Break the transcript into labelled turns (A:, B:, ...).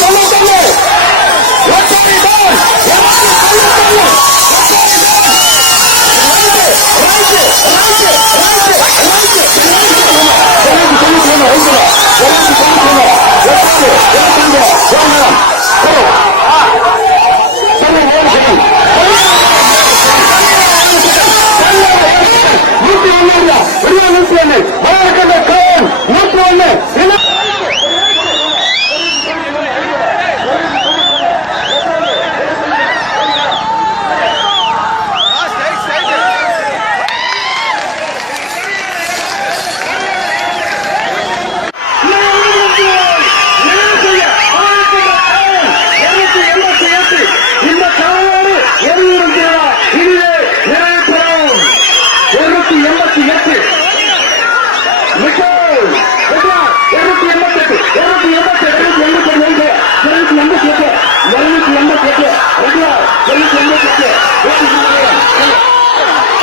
A: 救命救命 Come on.